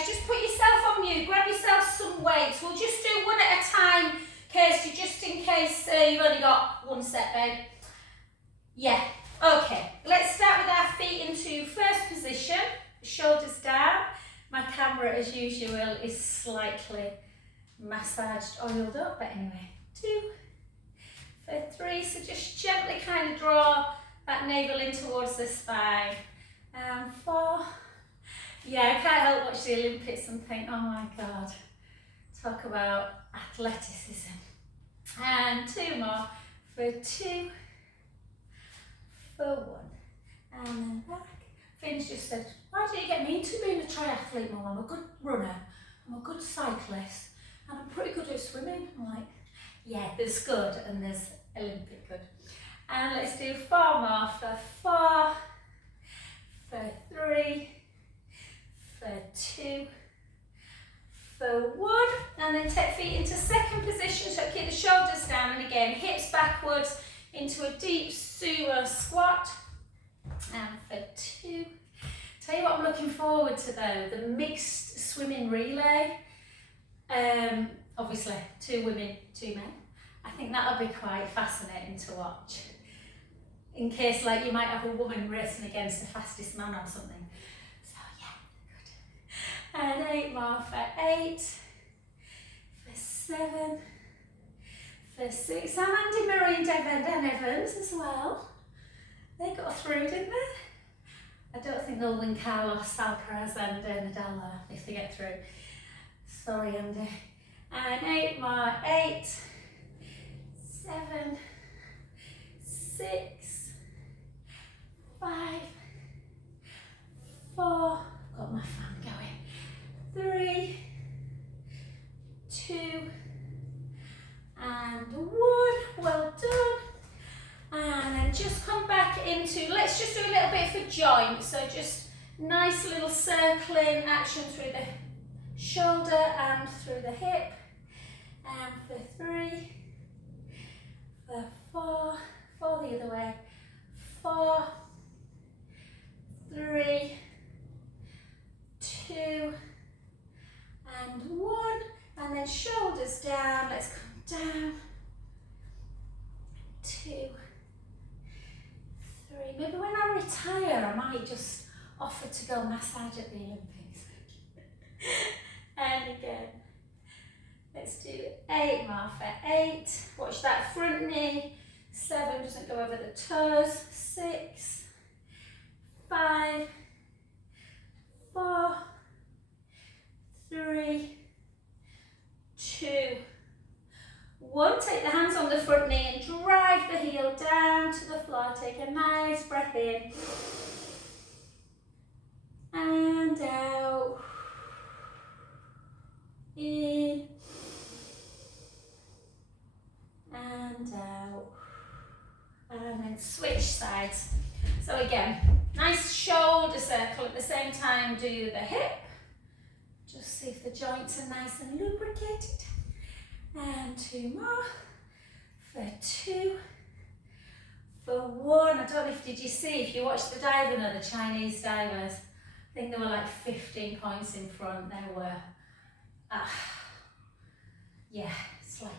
guys, just put yourself on mute, grab yourself some weights. We'll just do one at a time, Kirsty, just in case you've only got one set, babe. Yeah, okay. Let's start with our feet into first position, shoulders down. My camera, as usual, is slightly massaged, oiled up, but anyway. 2, for 3, so just gently kind of draw that navel in towards the spine. 4, yeah, I can't help watch the Olympics and think, oh my God, talk about athleticism. And 2 more, for 2, for 1, and then back. Finn's just said, why do you get me into being a triathlete, Mum? I'm a good runner, I'm a good cyclist, and I'm pretty good at swimming. I'm like, yeah, there's good and there's Olympic good. And let's do 4 more, for 4, for 3, for 2, for 1, and then take feet into second position, so keep the shoulders down, and again, hips backwards into a deep sumo squat, and for 2. Tell you what I'm looking forward to though, the mixed swimming relay. Obviously 2 women, 2 men. I think that'll be quite fascinating to watch. In case like you might have a woman racing against the fastest man or something. So yeah, good. And 8 more, for 8, for 7, for 6. I'm Andy Murray and Dan Evans as well. They got through, didn't they? I don't think they'll win Carlos Alcaraz and Nadal if they get through. Sorry, Andy. And 8 more, 8, 7, 6, 5, 4, got my fan going, 3, 2, and 1, well done. And then just come back into, let's just do a little bit for joints, so just nice little circling action through the shoulder and through the hip, and for 3, for 4, 4 the other way, 4, 3, 2, and 1, and then shoulders down, let's come down, 2, 3, maybe when I retire I might just offer to go massage at the Olympics. And again, let's do 8 more, for 8, watch that front knee, 7 doesn't go over the toes, 6, 5, 4, 3, 2, 1, take the hands on the front knee and drive the heel down to the floor, take a nice breath in, and out, in, and out, and then switch sides. So again, nice shoulder circle, at the same time do the hip, just see if the joints are nice and lubricated, and 2 more, for 2, for 1, I don't know if, did you see, if you watched the diving or the Chinese divers, I think they were like 15 points in front, they were, yeah, it's like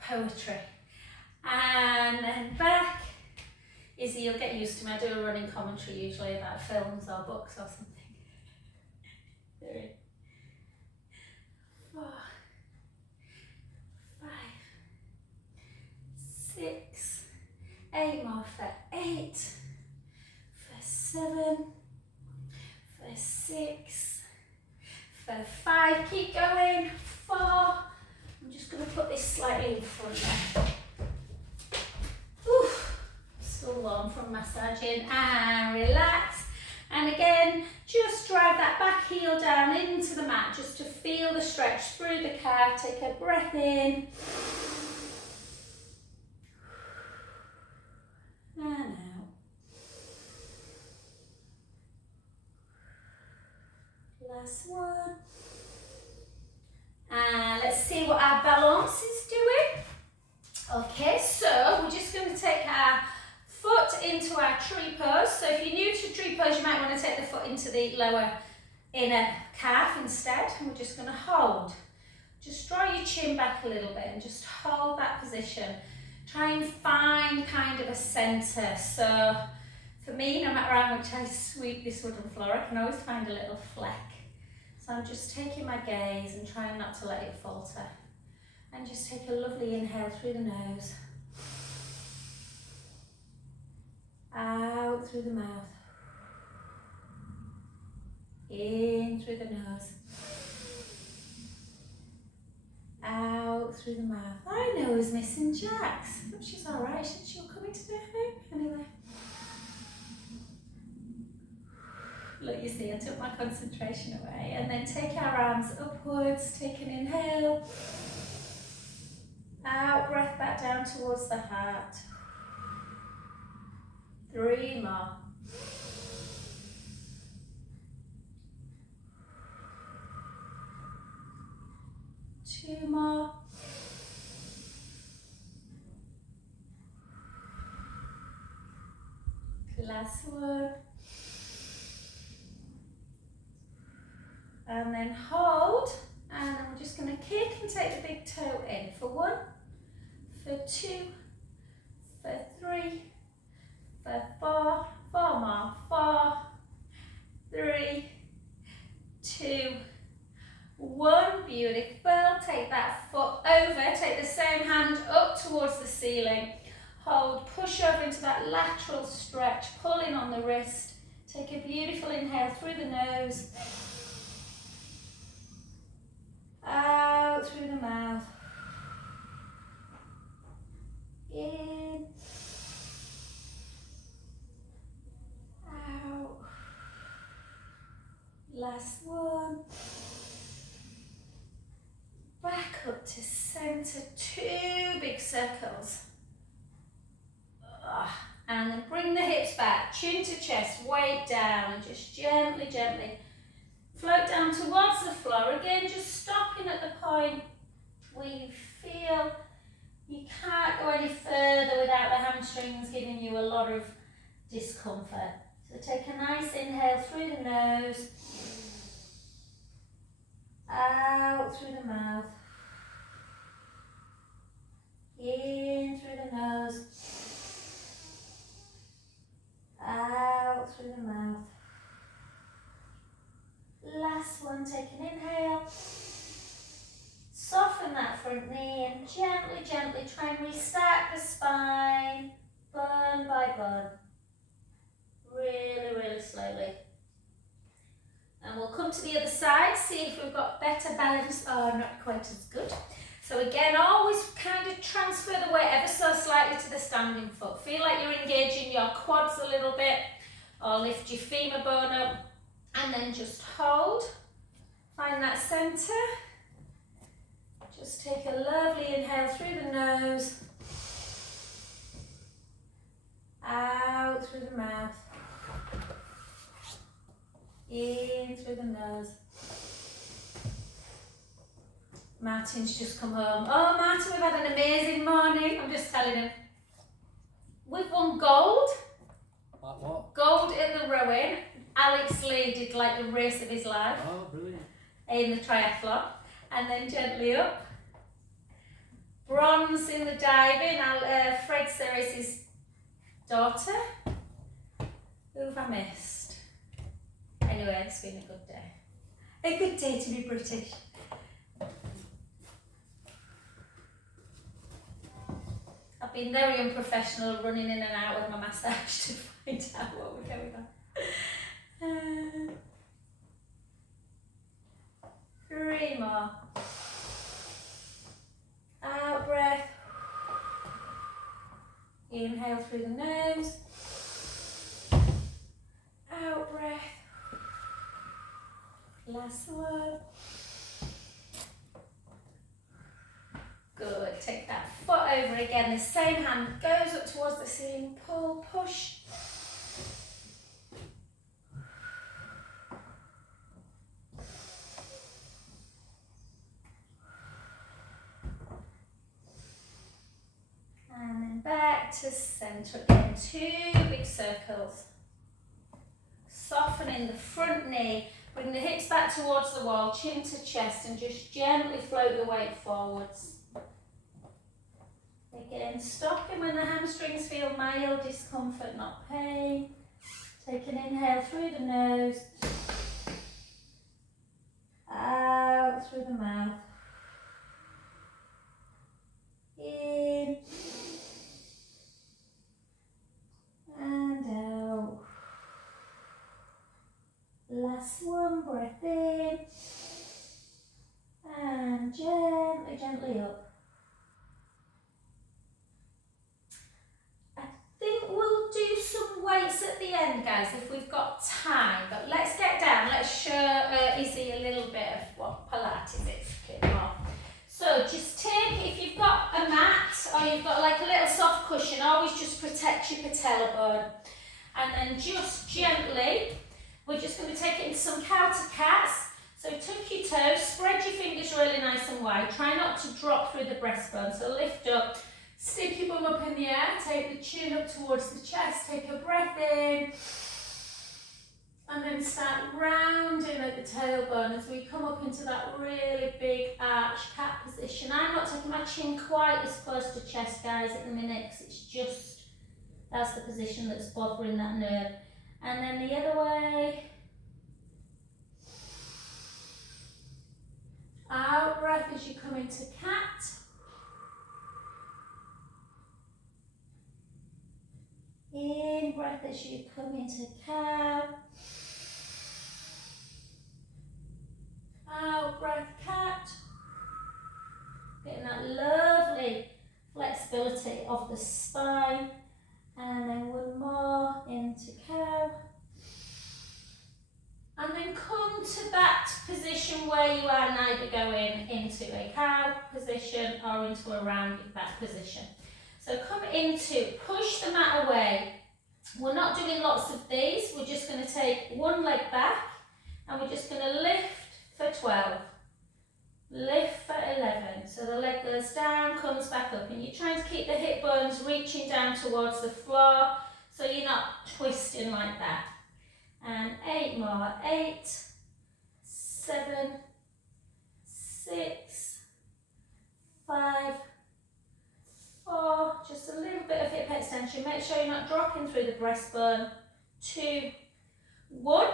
poetry. And then back, Izzy, you'll get used to me, I do a running commentary usually about films or books or something. 3, 4, 5, 6, 8 more, for 8, for 7, for 6, for 5, keep going, 4, I'm just going to put this slightly in front there. Oof, still warm from massaging, and relax. And again, just drive that back heel down into the mat just to feel the stretch through the calf. Take a breath in. And out. Last one. And let's see what our balance is doing. Okay, so we're just going to take our foot into our tree pose. So if you're new to tree pose, you might want to take the foot into the lower in a calf instead, and we're just going to hold. Just draw your chin back a little bit and just hold that position. Try and find kind of a centre. So for me, no matter how much I sweep this wooden floor, I can always find a little fleck. So I'm just taking my gaze and trying not to let it falter. And just take a lovely inhale through the nose. Out through the mouth. In through the nose. Out through the mouth. I know who's missing Jax. But she's alright, isn't she? Coming today, I think. Anyway. Look, you see, I took my concentration away. And then take our arms upwards. Take an inhale. Out, breath back down towards the heart. 3 more. Two more. Last one. And then hold. And I'm just going to kick and take the big toe in for 1, for 2, for 3, for 4, 4 more, 4, 3, 2, 1, beautiful. Take that foot over, take the same hand up towards the ceiling. Hold, push over into that lateral stretch, pulling on the wrist. Take a beautiful inhale through the nose. Out through the mouth. In. Out. Last one. Back up to center, 2 big circles. And then bring the hips back, chin to chest, weight down, and just gently, gently float down towards the floor. Again, just stopping at the point where you feel you can't go any further without the hamstrings giving you a lot of discomfort. So take a nice inhale through the nose, out through the mouth, in through the nose, out through the mouth. Last one, take an inhale. Soften that front knee and gently, gently try and restack the spine, bone by bone. Really, really slowly. And we'll come to the other side, see if we've got better balance or not quite as good. So again, always kind of transfer the weight ever so slightly to the standing foot. Feel like you're engaging your quads a little bit, or lift your femur bone up, and then just hold. Find that center. Just take a lovely inhale through the nose, out through the mouth, in through the nose. Martin's just come home. Oh, Martin, we've had an amazing morning. I'm just telling him. We've won gold. Like what? Gold in the rowing. Alex Lee did like the race of his life. Oh, brilliant. In the triathlon. And then gently up. Bronze in the diving. Fred Ceres' daughter. Who have I missed? Anyway, it's been a good day. A good day to be British. I've been very unprofessional running in and out with my massage to find out what we're going on. 3 more. Out breath. Inhale through the nose. Out breath. Last one. Good. Take that foot over again. The same hand goes up towards the ceiling. Pull, push. And then back to center again. 2 big circles. Softening the front knee. Bring the hips back towards the wall, chin to chest, and just gently float the weight forwards. Again, stopping when the hamstrings feel mild discomfort, not pain. Take an inhale through the nose, out through the mouth. In and out. Last one, breath in and gently, gently up. I think we'll do some weights at the end, guys, if we've got time, but let's get down. Let's show Izzy a little bit of what Pilates is. So just take, if you've got a mat or you've got like a little soft cushion, always just protect your patella bone. And then just gently, we're just going to take it into some cow to cats. So tuck your toes, spread your fingers really nice and wide. Try not to drop through the breastbone. So lift up, stick your bum up in the air, take the chin up towards the chest, take a breath in. And then start rounding at the tailbone as we come up into that really big arch cat position. I'm not taking my chin quite as close to chest, guys, at the minute, because it's just, that's the position that's bothering that nerve. And then the other way. Out breath as you come into cat. In breath as you come into cow. Out breath, cat. Getting that lovely flexibility of the spine. And then one more into cow. And then come to that position where you are neither going into a cow position or into a rounded back position. So come into, push the mat away. We're not doing lots of these. We're just going to take one leg back and we're just going to lift for 12. Lift for 11. So the leg goes down, comes back up, and you're trying to keep the hip bones reaching down towards the floor so you're not twisting like that. And 8 more. 8, 7, 6, 5, 4. Just a little bit of hip extension. Make sure you're not dropping through the breastbone. 2, 1.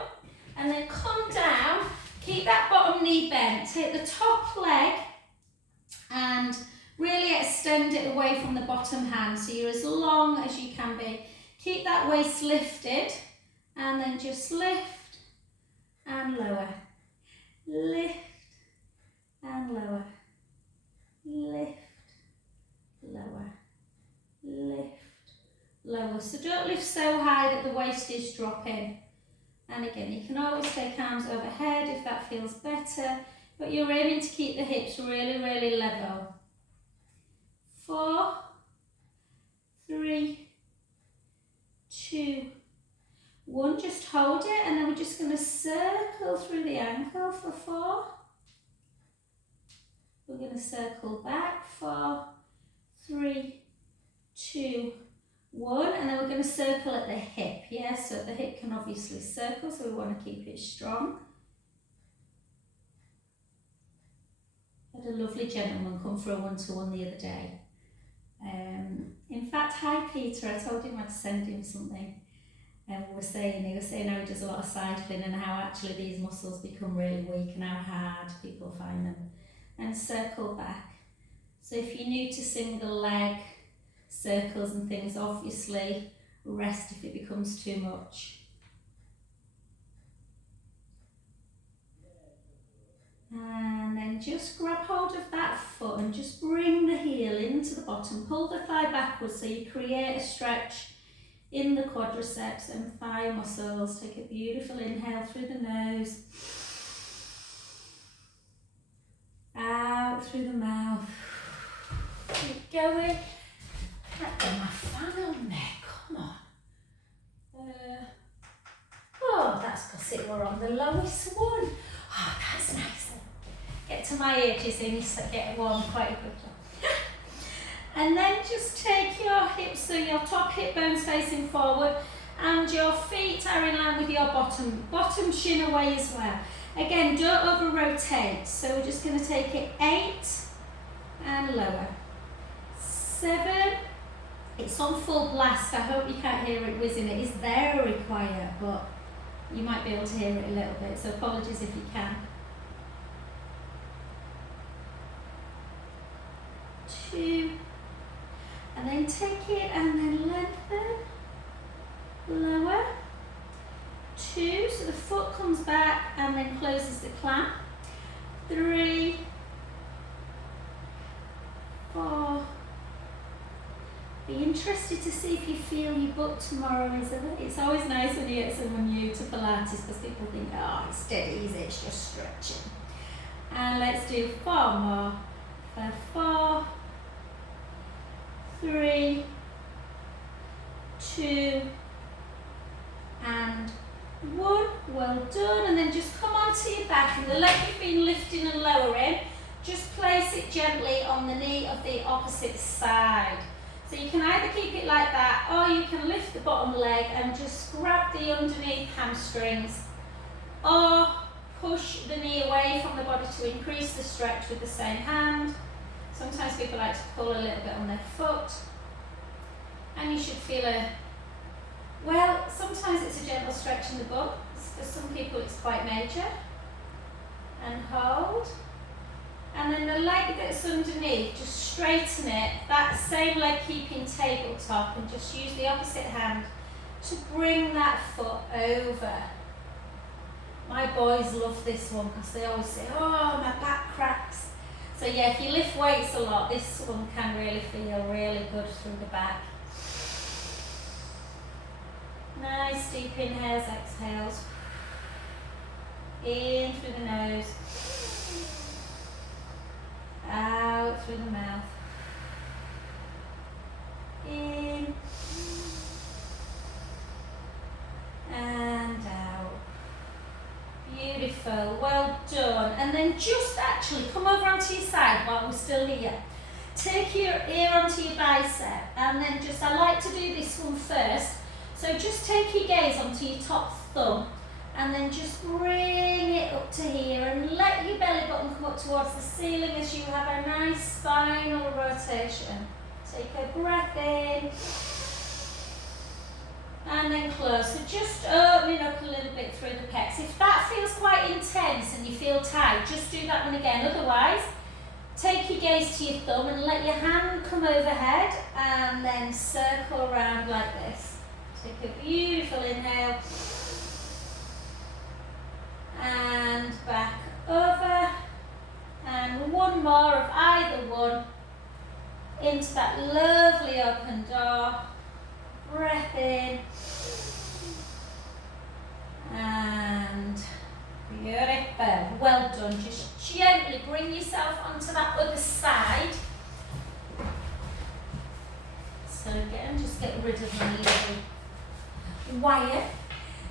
And then come down. Keep that bottom knee bent. Take the top leg and really extend it away from the bottom hand so you're as long as you can be. Keep that waist lifted and then just lift and lower. Lift and lower. Lift, lower. Lift, lower. So don't lift so high that the waist is dropping. And again, you can always take arms overhead if that feels better, but you're aiming to keep the hips really, really level. 4, 3, 2, 1. Just hold it, and then we're just going to circle through the ankle for 4. We're going to circle back. 4, 3, 2, 1, and then we're going to circle at the hip, yeah, so the hip can obviously circle, so we want to keep it strong. I had a lovely gentleman come for a one-to-one the other day. In fact, hi Peter, I told him I'd send him something, and he was saying how he does a lot of cycling and how actually these muscles become really weak and how hard people find them. And circle back. So if you're new to single leg, circles and things, obviously rest if it becomes too much. And then just grab hold of that foot and just bring the heel into the bottom. Pull the thigh backwards so you create a stretch in the quadriceps and thigh muscles. Take a beautiful inhale through the nose. Out through the mouth. Keep going. I've got my fan on there, come on. Oh, that's because it were on the lowest one. Oh, that's nice. Get to my ages and you start getting warm quite quickly. And then just take your hips, so your top hip bone's facing forward, and your feet are in line with your bottom shin away as well. Again, don't over rotate, so we're just going to take it 8 and lower. 7, it's on full blast, I hope you can't hear it whizzing, it is very quiet, but you might be able to hear it a little bit, so apologies if you can. 2, and then take it and then lengthen, lower. 2, so the foot comes back and then closes the clamp. 3, 4. Be interested to see if you feel your butt tomorrow, isn't it? It's always nice when you get someone new to Pilates because people think, oh, it's dead easy, it's just stretching. And let's do 4 more. 4, 3, 2, and 1. Well done. And then just come onto your back, and the leg you've been lifting and lowering, just place it gently on the knee of the opposite side. So you can either keep it like that, or you can lift the bottom leg and just grab the underneath hamstrings, or push the knee away from the body to increase the stretch with the same hand. Sometimes people like to pull a little bit on their foot, and you should feel well, sometimes it's a gentle stretch in the butt. For some people it's quite major. And hold. And then the leg that's underneath, just straighten it. That same leg keeping tabletop, and just use the opposite hand to bring that foot over. My boys love this one because they always say, oh, my back cracks. So yeah, if you lift weights a lot, this one can really feel really good through the back. Nice deep inhales, exhales. In through the nose. Out through the mouth. In. And out. Beautiful, well done. And then just actually come over onto your side while we're still here. Take your ear onto your bicep, and then just, I like to do this one first. So just take your gaze onto your top thumb, and then just bring it up to here, and let your belly button come up towards the ceiling as you have a nice spinal rotation. Take a breath in, and then close. So just opening up a little bit through the pecs. If that feels quite intense and you feel tight, just do that one again. Otherwise, take your gaze to your thumb and let your hand come overhead, and then circle around like this. Take a beautiful inhale, and back over, and one more of either one, into that lovely open door. Breath in, and beautiful, well done. Just gently bring yourself onto that other side. So again, just get rid of my little wire.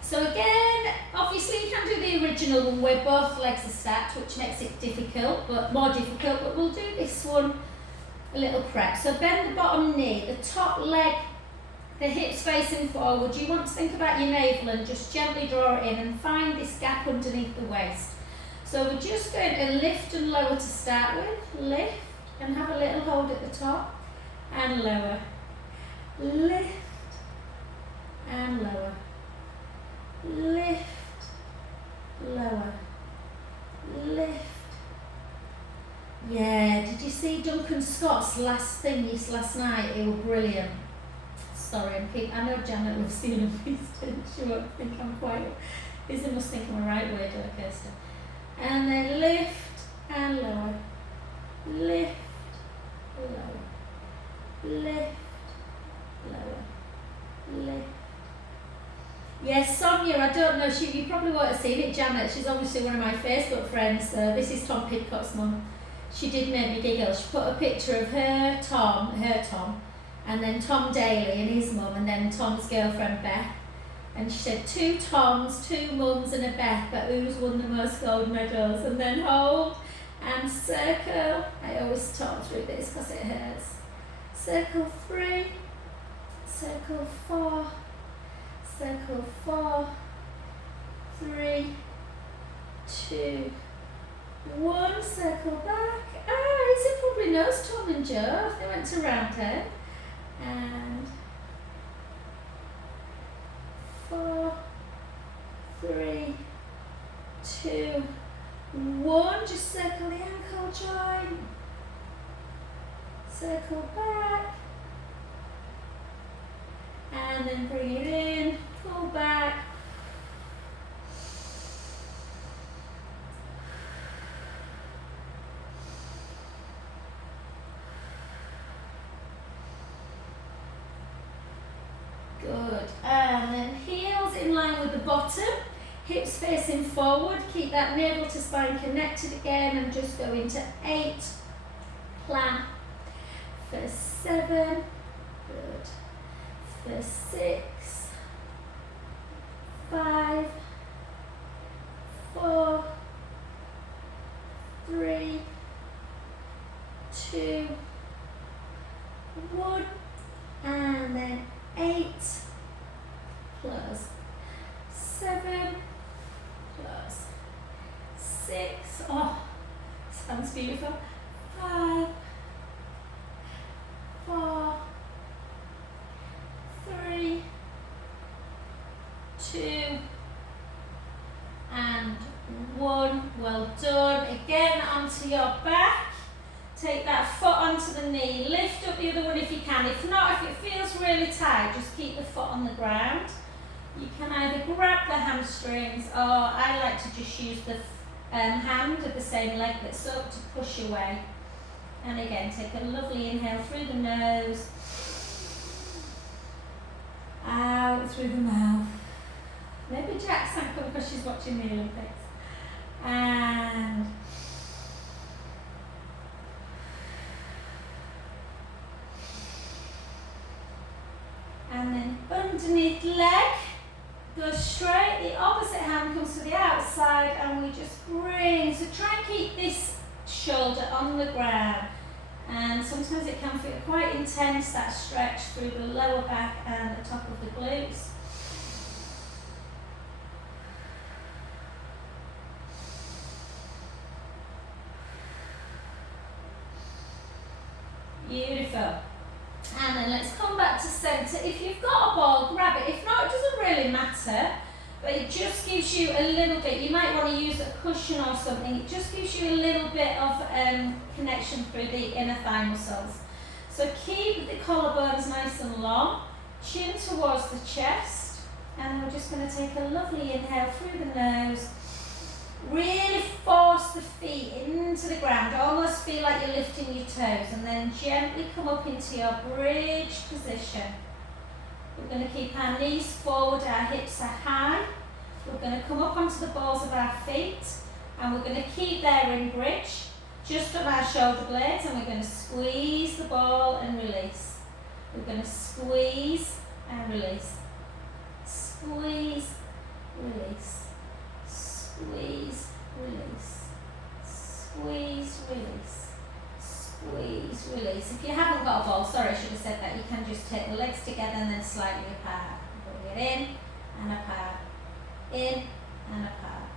So again, obviously you can do the original one where both legs are stacked, which makes it difficult, but more difficult, but we'll do this one a little prep. So bend the bottom knee, the top leg, the hips facing forward. You want to think about your navel and just gently draw it in and find this gap underneath the waist. So we're just going to lift and lower to start with. Lift and have a little hold at the top, and lower. Lift and lower. Lift, lower, lift. Yeah, did you see Duncan Scott's last thingies last night? It was brilliant. Sorry, I know Janet loves seeing these things. She won't think I'm quite, Izzy must think I'm a right way, Kirsten. And then lift and lower, lift, lower, lift, lower, lift. Yes, Sonia, I don't know, you probably won't have seen it, Janet, she's obviously one of my Facebook friends, this is Tom Pidcock's mum. She did make me giggle. She put a picture of her Tom, and then Tom Daly and his mum, and then Tom's girlfriend Beth. And she said 2 Toms, 2 mums and a Beth, but who's won the most gold medals? And then hold and circle. I always talk through this because it hurts. Circle 3, circle 4, circle 4, 3, 2, 1, circle back. Ah, is it probably nose Tom and Joe if they went to Roundhead? And 4, 3, 2, 1, just circle the ankle joint, circle back, and then bring it in, pull back, good, and then heels in line with the bottom, hips facing forward, keep that navel to spine connected again, and just go into 8, plan for 7, good, for 6, 5, 4, 3, 2, 1, and then 8 plus 7 plus 6, oh, sounds beautiful, 5, 4, 3, 2, and 1, well done. Again onto your back, take that foot onto the knee, lift up the other one if you can. If not, if it feels really tight, just keep the foot on the ground. You can either grab the hamstrings, or I like to just use the hand of the same leg that's up to push away. And again, take a lovely inhale through the nose, out through the mouth. Maybe Jack's ankle because she's watching the Olympics. And then underneath leg, go straight, the opposite hand comes to the outside, and we just bring, so try and keep this shoulder on the ground, and sometimes it can feel quite intense, that stretch through the lower back and the top of the glutes. Beautiful. And then let's come back to centre. If you've got a ball, grab it. If not, it doesn't really matter, but it just gives you a little bit. You might want to use a cushion or something. It just gives you a little bit of connection through the inner thigh muscles. So keep the collarbones nice and long, chin towards the chest, and we're just going to take a lovely inhale through the nose. Really force the feet into the ground, almost feel like you're lifting your toes, and then gently come up into your bridge position. We're going to keep our knees forward, our hips are high. We're going to come up onto the balls of our feet, and we're going to keep there in bridge, just on our shoulder blades, and we're going to squeeze the ball and release. We're going to squeeze and release. Squeeze, release. Squeeze, release, squeeze, release, squeeze, release. If you haven't got a ball, sorry, I should have said that, you can just take the legs together and then slightly apart. Bring it in and apart, in and apart.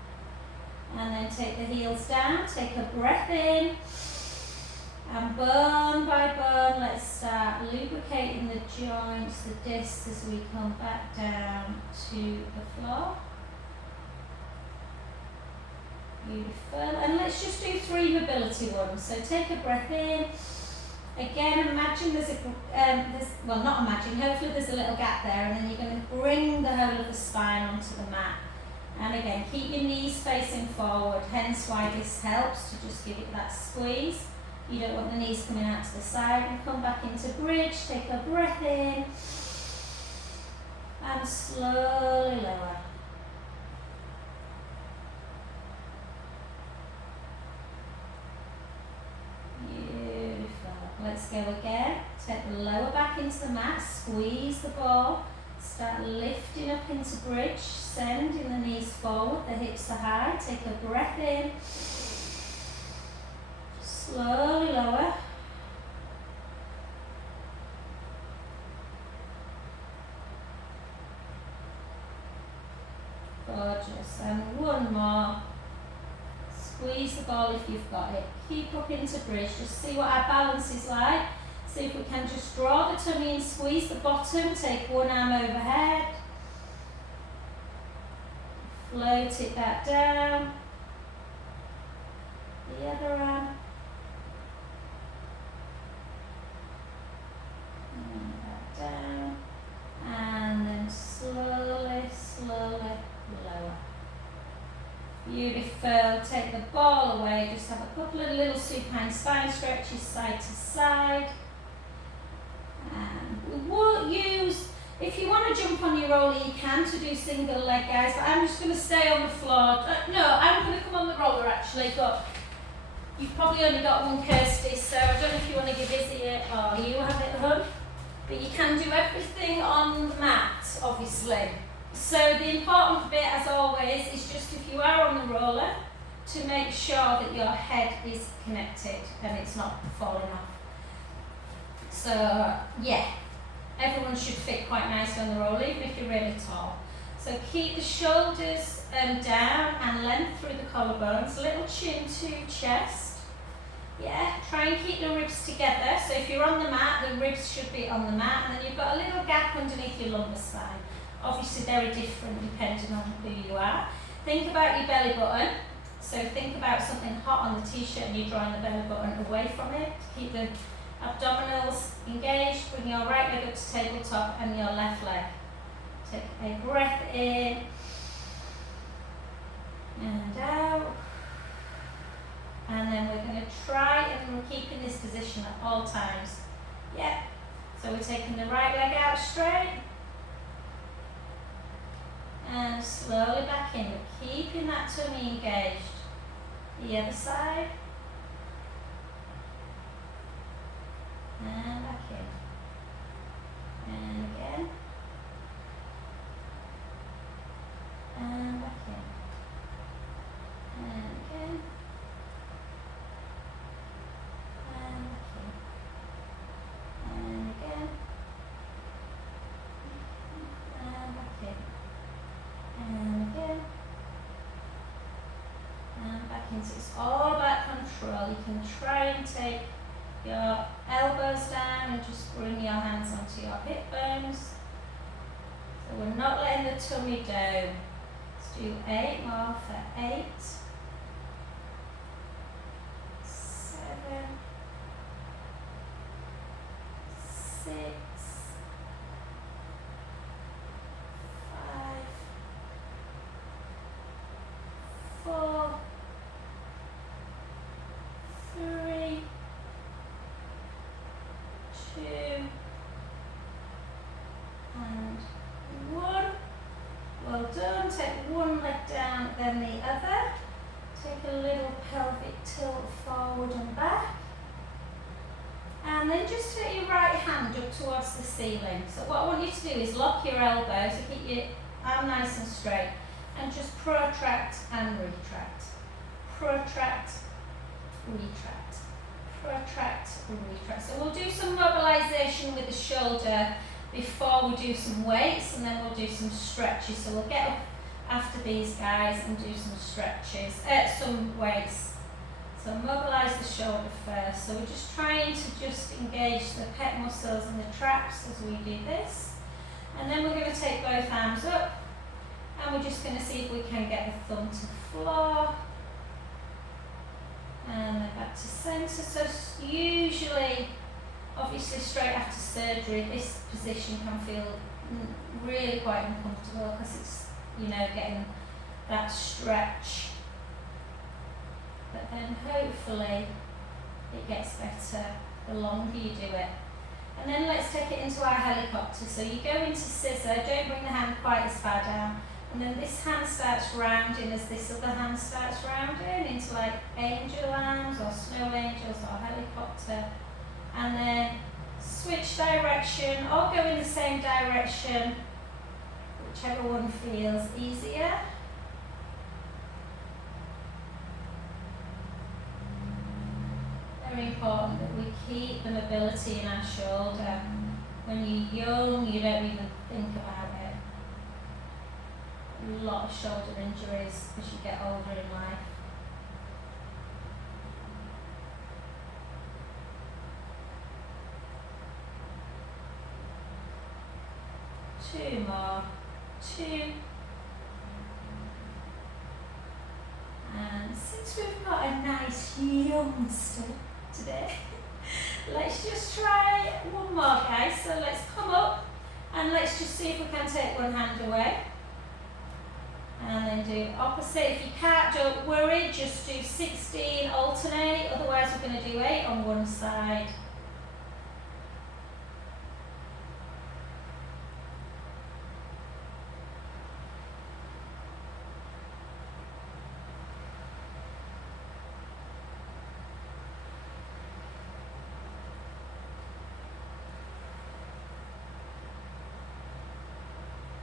And then take the heels down, take a breath in, and bone by bone, let's start lubricating the joints, the discs as we come back down to the floor. Beautiful, and let's just do 3 mobility ones. So take a breath in. Again, imagine there's well, not imagine, hopefully there's a little gap there, and then you're going to bring the whole of the spine onto the mat. And again, keep your knees facing forward, hence why this helps to just give it that squeeze. You don't want the knees coming out to the side, and come back into bridge, take a breath in, and slowly lower. Let's go again. Take the lower back into the mat, squeeze the ball, start lifting up into bridge, sending the knees forward, the hips are high, take a breath in, slowly lower. gorgeous. And one more. Squeeze the ball if you've got it. Keep up into bridge. Just see what our balance is like. See if we can just draw the tummy and squeeze the bottom. Take one arm overhead. Float it back down. The other arm. And back down. And then slowly, slowly lower. Beautiful. Take the ball away. Just have a couple of little supine spine stretches side to side. And we won't use, if you want to jump on your roller, you can to do single leg, guys, but I'm just going to stay on the floor. No, I'm going to come on the roller actually, but you've probably only got one Kirsty, so I don't know if you want to give Izzy it or you have it at home. But you can do everything on the mat, obviously. So the important bit, as always, is just if you are on the roller, to make sure that your head is connected and it's not falling off. So, yeah, everyone should fit quite nicely on the roller, even if you're really tall. So keep the shoulders down and length through the collarbones, little chin to chest. Yeah, try and keep the ribs together. So if you're on the mat, the ribs should be on the mat, and then you've got a little gap underneath your lumbar spine. Obviously very different depending on who you are. Think about your belly button. So think about something hot on the t-shirt and you're drawing the belly button away from it. Keep the abdominals engaged. Bring your right leg up to tabletop and your left leg. Take a breath in and out. And then we're going to try and we're keeping this position at all times. Yeah. So we're taking the right leg out straight. And slowly back in, but keeping that tummy engaged. The other side. And back in. And again. And back in. And again. And back in. And again. And back in. And again, and back into it. It's all about control. You can try and take your elbows down and just bring your hands onto your hip bones. So we're not letting the tummy down. Let's do 8 more for 8, 7, 6, 4, 3, 2, and 1. Well done. Take one leg down, then the other. Take a little pelvic tilt forward and back. And then just take your right hand up towards the ceiling. So what I want you to do is lock your elbows, so keep your arm nice and straight. And just protract and retract. Protract, retract. Protract, retract. So we'll do some mobilization with the shoulder before we do some weights, and then we'll do some stretches. So we'll get up after these guys and do some stretches, some weights. So mobilize the shoulder first. So we're just trying to just engage the pec muscles and the traps as we do this. And then we're going to take both arms up. And we're just going to see if we can get the thumb to floor. And then back to centre. So usually, obviously straight after surgery, this position can feel really quite uncomfortable because it's, you know, getting that stretch. But then hopefully it gets better the longer you do it. And then let's take it into our helicopter. So you go into scissor, don't bring the hand quite as far down. And then this hand starts rounding as this other hand starts rounding into like angel arms or snow angels or helicopter. And then switch direction or go in the same direction, whichever one feels easier. Very important that we keep the mobility in our shoulder. When you're young, you don't even think about it. a lot of shoulder injuries as you get older in life. Two more. Two. And since we've got a nice youngster today, let's just try one more, guys. So let's come up and let's just see if we can take one hand away. And then do opposite. If you can't, don't worry, just do 16, alternate. Otherwise we're going to do 8 on one side.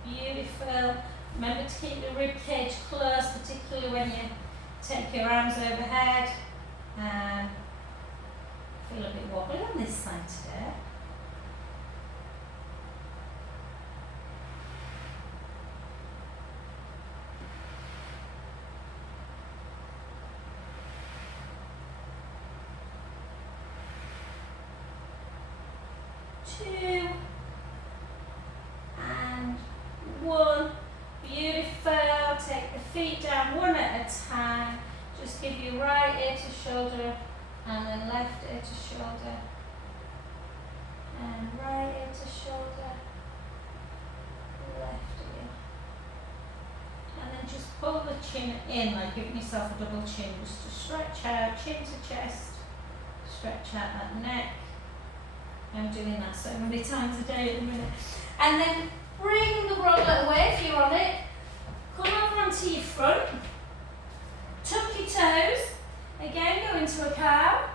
Beautiful. Remember to keep the rib cage close, particularly when you take your arms overhead. I feel a bit wobbly on this side today. Two. And one. Beautiful. Take the feet down one at a time. Just give your right ear to shoulder and then left ear to shoulder. And right ear to shoulder. Left ear. And then just pull the chin in, like giving yourself a double chin. Just to stretch out, chin to chest. Stretch out that neck. I'm doing that so many times a day at the minute. And then bring the roller away if you're on it. Come over onto your front. Tuck your toes. Again, go into a cow.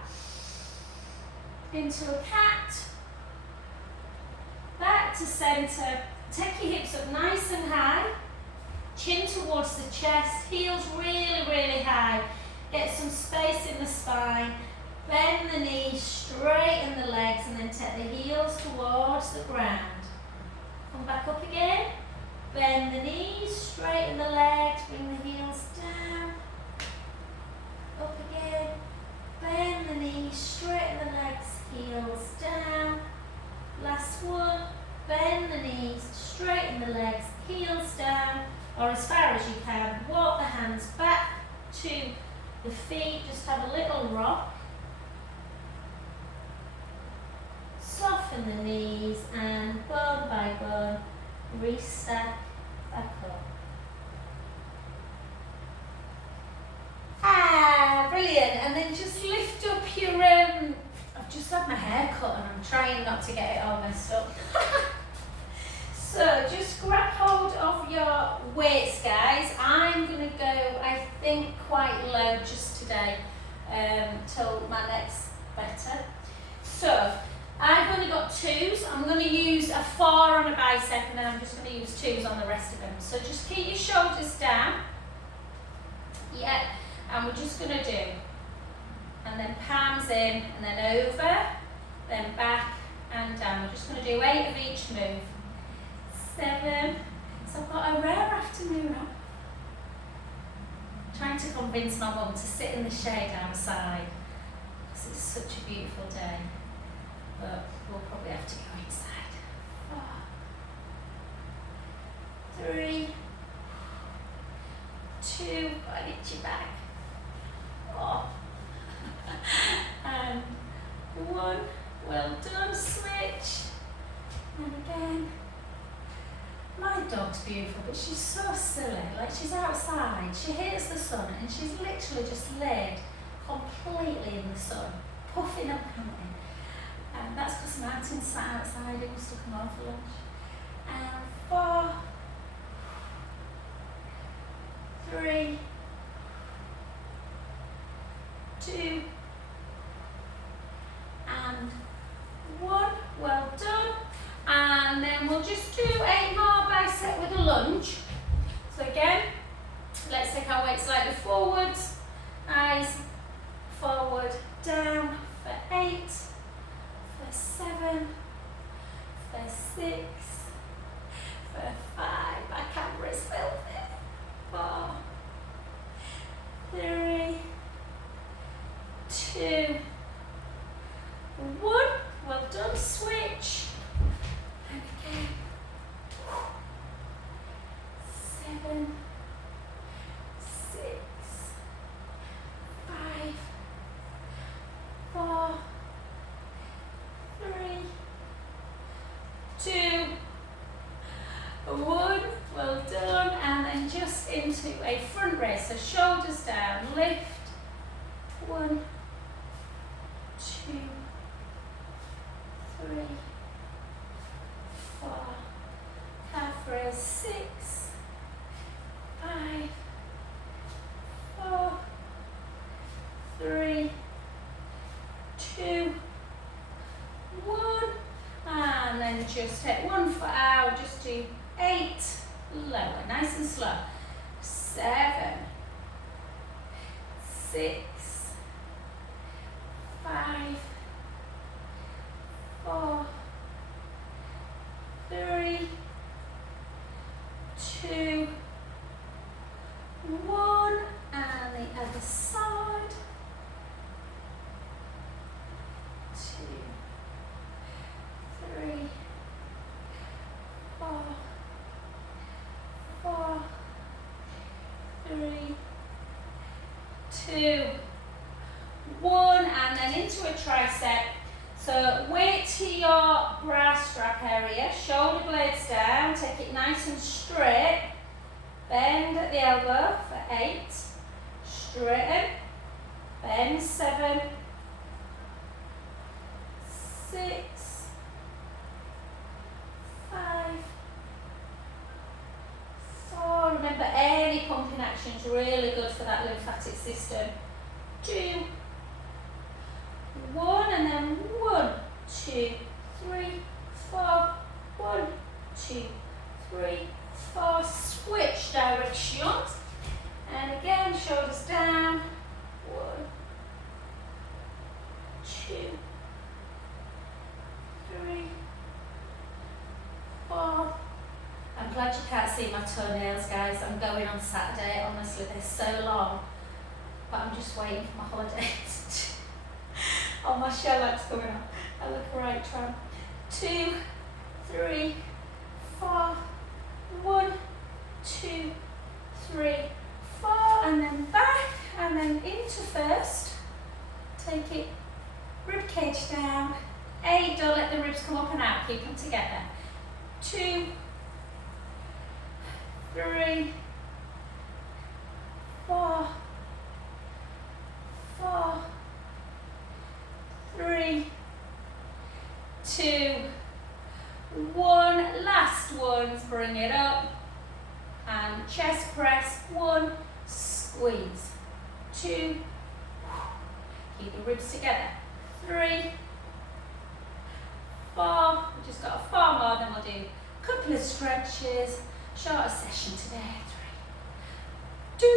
Into a cat. Back to centre. Take your hips up nice and high. Chin towards the chest. Heels really, really high. Get some space in the spine. Bend the knees, straighten the legs, and then take the heels towards the ground. Come back up again. Bend the knees, straighten the legs, bring the heels down. Up again. Bend the knees, straighten the legs, heels down. Last one. Bend the knees, straighten the legs, heels down. Or as far as you can, walk the hands back to the feet. Just have a little rock. Soften the knees and bone by bone, restack back up. Brilliant. And then just lift up your, I've just had my hair cut and I'm trying not to get it all messed up. So just grab hold of your weights, guys. I'm going to go, I think, quite low just today till my neck's better. So I've only got 2s. I'm going to use a 4 on a bicep and then I'm just going to use 2s on the rest of them. So just keep your shoulders down. Yeah, and we're just going to do, and then palms in, and then over, then back and down. We're just going to do 8 of each move. 7. So I've got a rare afternoon off. Trying to convince my mum to sit in the shade outside because it's such a beautiful day. But we'll probably have to go inside. 4, 3, 2, gotta get you back. Oh. And 1, well done, switch. And again. My dog's beautiful, but she's so silly. Like, she's outside, she hates the sun, and she's literally just laid completely in the sun, puffing and panting. And that's because Martin sat outside, he must have come home for lunch. And 4, 3, 2, and 1. Well done. And then we'll just do 8 more bicep with a lunge. So again, let's take our weight slightly forwards, eyes forward, down for 8, for 7, for 6, for 5, my camera's filthy, 2, 1. Well done, switch. And again. 7, 6, 5, 4, 3, 2, 1. Well done. And then just into a front raise. So shoulders down, lift. 1, 2, 3, 4. Calf raise. 6, 5, 4, 3, 2, 1. And then just take 1 foot out. Just do 8. Lower, nice and slow. 7, 6, 5, 4, 3, 2, 1. And the other side. 2, 3, 4, 4, 3, 2, 1. And then into a tricep. So weight to your bra strap area, shoulder blades down, take it nice and straight. Bend at the elbow for 8. Straighten. Bend. 7, 6, 5, 4. Remember, any pumping action is really good for that lymphatic system. 2, 1, and then 1, 2, 3, 4. 1, 2, 3, 4. Switch directions. And again, shoulders down. 1, 2, 3, 4. I'm glad you can't see my toenails, guys. I'm going on Saturday. Honestly, they're so long. But I'm just waiting for my holidays. Oh, my shell light's coming on. I look right, tram. 2, 3, 4. 1, 2, 3, 4. And then back. And then into first. Take it. Rib cage down. 8. Don't let the ribs come up and out. Keep them together. 2, 3, 4, 4, 3, 2, 1. Last ones, bring it up. And chest press. 1, squeeze. 2, keep the ribs together. 3, 4. We've just got 4 more, then we'll do a couple of stretches. Shorter session today. 3,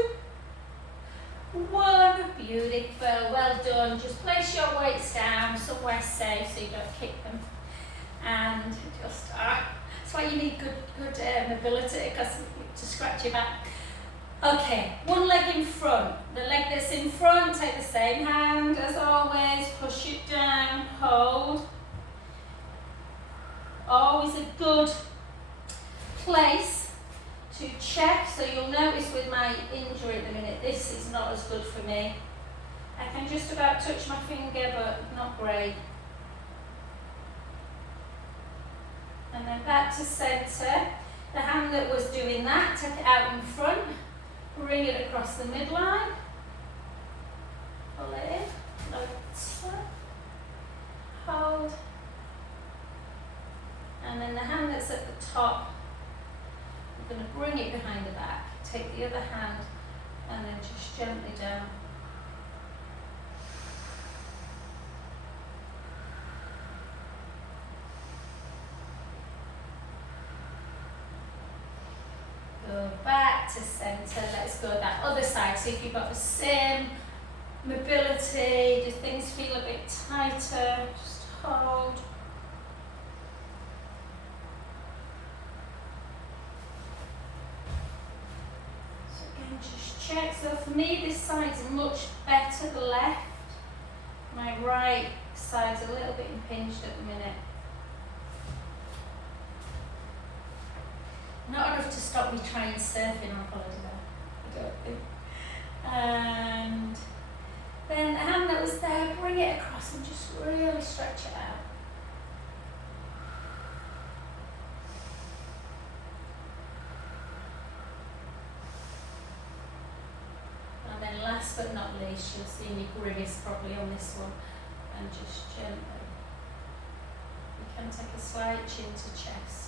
2, 1. Beautiful. Well done. Just place your weights down somewhere safe so you don't kick them. And just, that's why you need good mobility, because to scratch your back. Okay, one leg in front. The leg that's in front, take the same hand as always. Push it down. Hold. Always a good place to check. So you'll notice with my injury at the minute, this is not as good for me. I can just about touch my finger, but not great. And then back to centre. The hand that was doing that, take it out in front. Bring it across the midline. Pull it in. Hold. And then the hand that's at the top, we're going to bring it behind the back. Take the other hand and then just gently down. Go back to centre. Let's go that other side. See if you've got the same mobility. Do things feel a bit tighter? Just hold. So again, just check. So for me, this side's much better, the left. right side's a little bit impinged at the minute. Not enough to stop me trying surfing on holiday though, I don't think. And then the hand that was there, bring it across and just really stretch it out. And then last but not least, you'll see me grimace probably on this one, and just gently, you can take a slight chin to chest.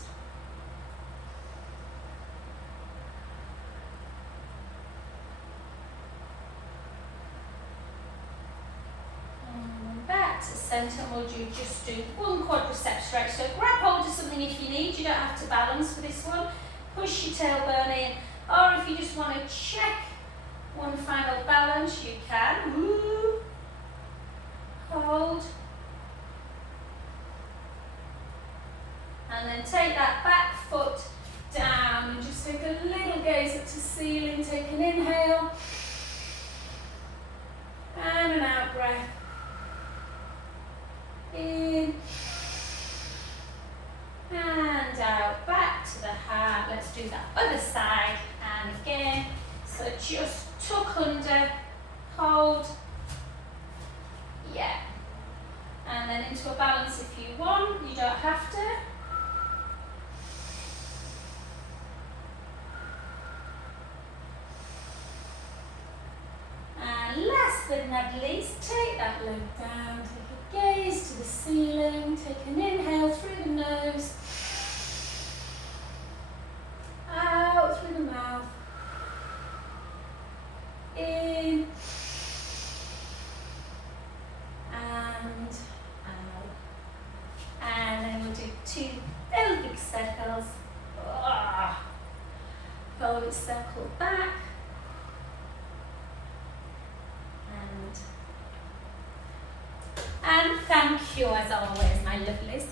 Back to centre, and we'll just do one quadricep stretch. So grab hold of something if you need, you don't have to balance for this one. Push your tailbone in, or if you just want to check one final balance, you can. Woo. Hold. And then take that back foot down and just take a little gaze up to ceiling. Take an inhale and an out breath. In and out, back to the heart. Let's do that other side, and again. So just tuck under, hold, yeah, and then into a balance if you want, you don't have to. And last but not least, take that leg down, take a gaze to the ceiling, take an inhale through the nose, out through the mouth, in, and out. And then we'll do 2 pelvic circles. Pelvic circle back. And thank you as always, my lovelies.